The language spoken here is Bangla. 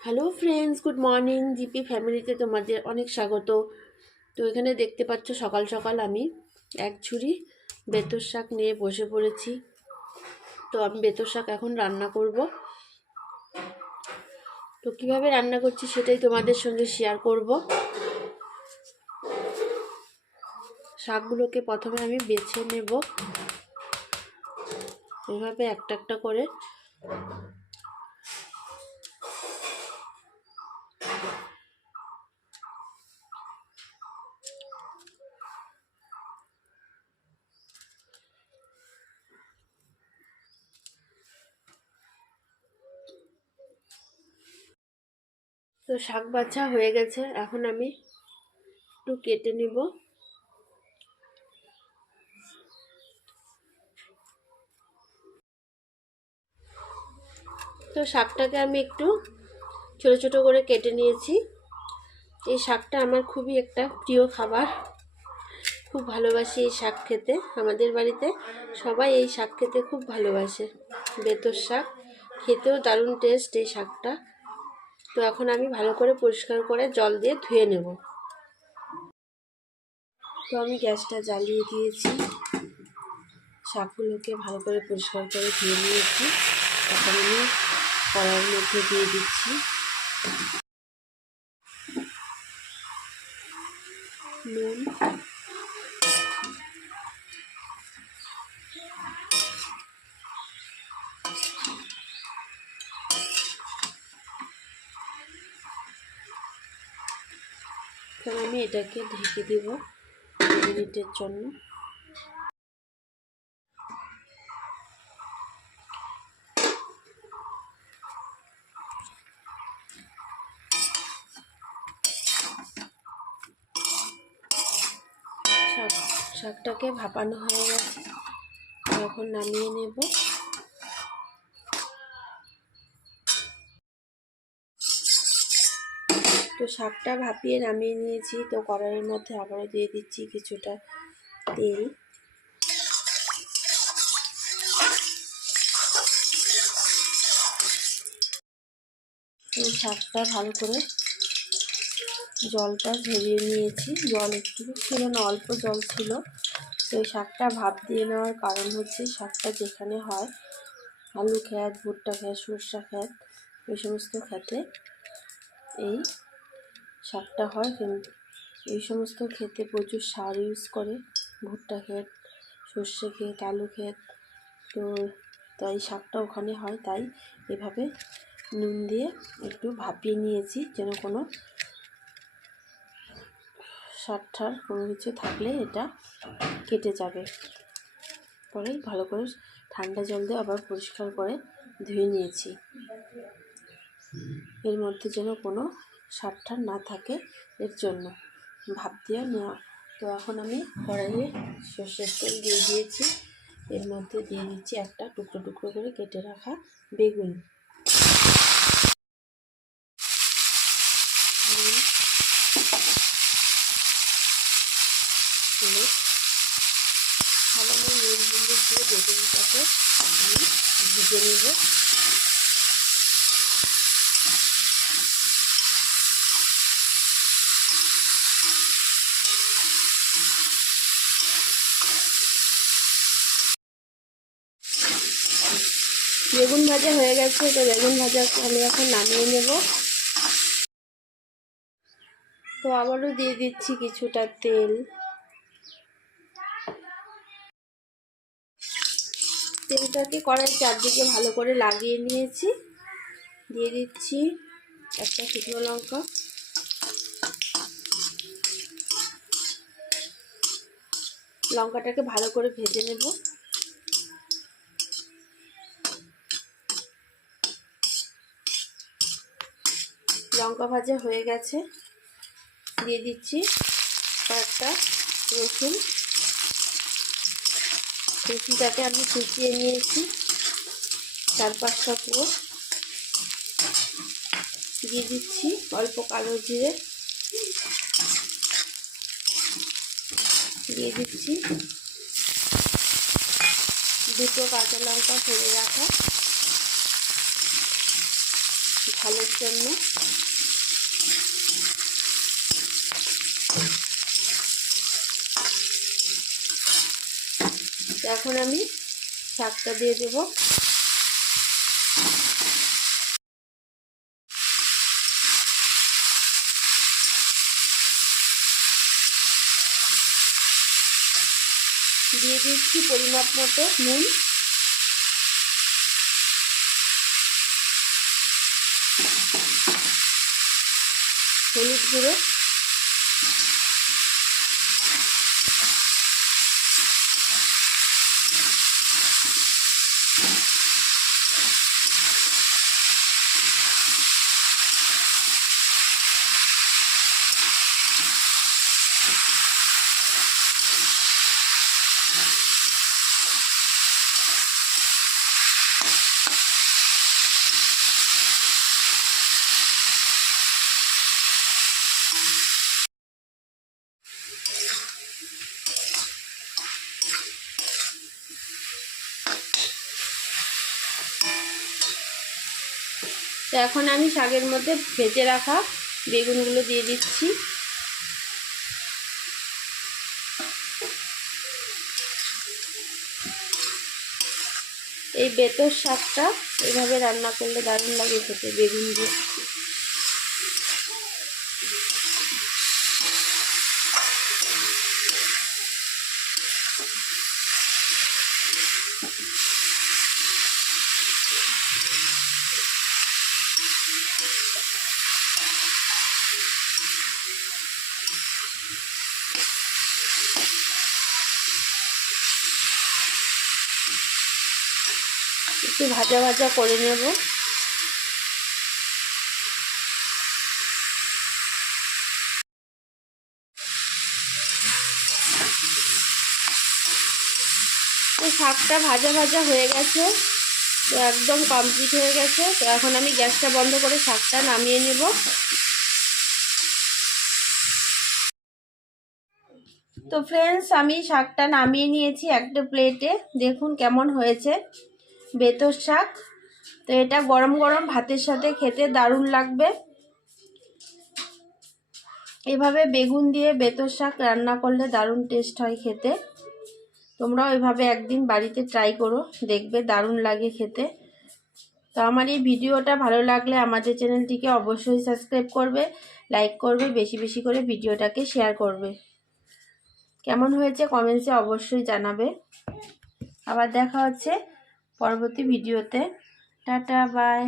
Hello friends, good morning. GP ফ্যামিলিতে তোমাদের অনেক স্বাগত। তো এখানে দেখতে পাচ্ছ সকাল সকাল আমি এক ঝুড়ি বেতর শাক নিয়ে বসে পড়েছি। তো আমি বেতর শাক এখন রান্না করব। তো কিভাবে রান্না করছি সেটাই তোমাদের সঙ্গে শেয়ার করব। শাকগুলোকে প্রথমে আমি বেছে নেব এভাবে একটা একটা করে। তো শাক বাছা হয়ে গেছে, এখন আমি একটু কেটে নিব। তো শাকটাকে আমি একটু ছোট ছোট করে কেটে নিয়েছি। এই শাকটা আমার খুবই একটা প্রিয় খাবার, খুব ভালোবাসি এই শাক খেতে। আমাদের বাড়িতে সবাই এই শাক খেতে খুব ভালোবাসে। বেতর শাক খেতেও দারুণ টেস্ট এই শাকটা। তো এখন আমি ভালো করে পরিষ্কার করে জল দিয়ে ধুয়ে নেব। তো আমি গ্যাসটা জ্বালিয়ে দিয়েছি, শাকগুলোকে ভালো করে পরিষ্কার করে ধুয়ে নিয়েছি। এখন আমি কড়াইয়ের মধ্যে দিয়ে দিচ্ছি নুন, এখন আমি এটাকে ঢেকে দেব 2 মিনিটের জন্য। শাকটাকে ভাপানো হয়ে গেছে, এখন নামিয়ে নেব। তো শাকটা ভাপিয়ে নামিয়ে নিয়েছি। তো কড়াইয়ের মধ্যে আবারও দিয়ে দিচ্ছি কিছুটা তেল। শাকটা ভালো করে জলটা ঝরিয়ে নিয়েছি, জল একটু ছিল না, অল্প জল ছিল। তো এই শাকটা ভাপ দিয়ে নেওয়ার কারণ হচ্ছে শাকটা যেখানে হয় আলু খ্যাত, ভুট্টা খ্যাত, সরষা খ্যাত, এই সমস্ত খ্যাতে এই শাকটা হয়। কিন্তু এই সমস্ত ক্ষেতে প্রচুর সার ইউজ করে, ভুট্টা ক্ষেত, সর্ষে ক্ষেত, আলু ক্ষেত। তো তাই শাকটা ওখানে হয়, তাই এভাবে নুন দিয়ে একটু ভাপিয়ে নিয়েছি, যেন কোনো সার কোনো কিছু থাকলে এটা কেটে যাবে। পরে ভালো করে ঠান্ডা জল দিয়ে আবার পরিষ্কার করে ধুয়ে নিয়েছি, এর মধ্যে যেন কোনো সার না থাকে, এর জন্য ভাপ দিয়ে নেওয়া। তো এখন আমি কড়াইয়ে সর্ষের তেল দিয়ে দিয়েছি, এর মধ্যে দিয়ে দিচ্ছি একটা টুকরো টুকরো করে কেটে রাখা বেগুন। সামান্য নুন হলুদ দিয়ে বেগুনটাকে আমি ভেজে নেব। বেগুন ভাজা হয়ে গেছে, তো বেগুন ভাজা আমি এখন নামিয়ে নেব। তো আবারও দিয়ে দিচ্ছি কিছুটা তেল। তেলটাকে কড়াইয়ের চারদিকে ভালো করে লাগিয়ে নিয়েছি। দিয়ে দিচ্ছি একটা শুকনো লঙ্কা, লঙ্কাটাকে ভালো করে ভেজে নেব। লঙ্কা ভাজা হয়ে গেছে, দিয়ে দিচ্ছি কয়েকটা রসুন। রসুনটাকে আমি কুচিয়ে নিয়েছি 4-5টা পুরো। দিয়ে দিচ্ছি অল্প কালো জিরে, দিয়ে দিচ্ছি 2টো কাঁচা লঙ্কা ফেলে রাখা, ভালো জন্য। এখন আমি শাকটা দিয়ে দেব। দিয়ে দিচ্ছি পরিমাপ মতো নুন, হলুদ গুঁড়ো, তো এখন আমি শাকের মধ্যে ভেজে রাখা বেগুনগুলো দিয়ে দিচ্ছি। এই বেতর শাকটা এভাবে রান্না করলে দারুণ লাগে খেতে বেগুন দিয়ে। একটু ভাজা ভাজা করে নেব। তো শাকটা ভাজা ভাজা হয়ে গেছে, তো একদম কমপ্লিট হয়ে গেছে। তো এখন আমি গ্যাসটা বন্ধ করে শাকটা নামিয়ে নেব। তো ফ্রেন্ডস, আমি শাকটা নামিয়ে নিয়েছি একটা প্লেটে। দেখুন কেমন হয়েছে বেতর শাক। তো এটা গরম গরম ভাতের সাথে খেতে দারুণ লাগবে। এভাবে বেগুন দিয়ে বেতর শাক রান্না করলে দারুণ টেস্ট হয় খেতে। তোমরাও এভাবে একদিন বাড়িতে ট্রাই করো, দেখবে দারুণ লাগে খেতে। তো আমার এই ভিডিওটা ভালো লাগলে আমাদের চ্যানেলটিকে অবশ্যই সাবস্ক্রাইব করবে, লাইক করবে, বেশি বেশি করে ভিডিওটাকে শেয়ার করবে। কেমন হয়েছে কমেন্টসে অবশ্যই জানাবে। আবার দেখা হচ্ছে পরবর্তী ভিডিওতে। Tata, by.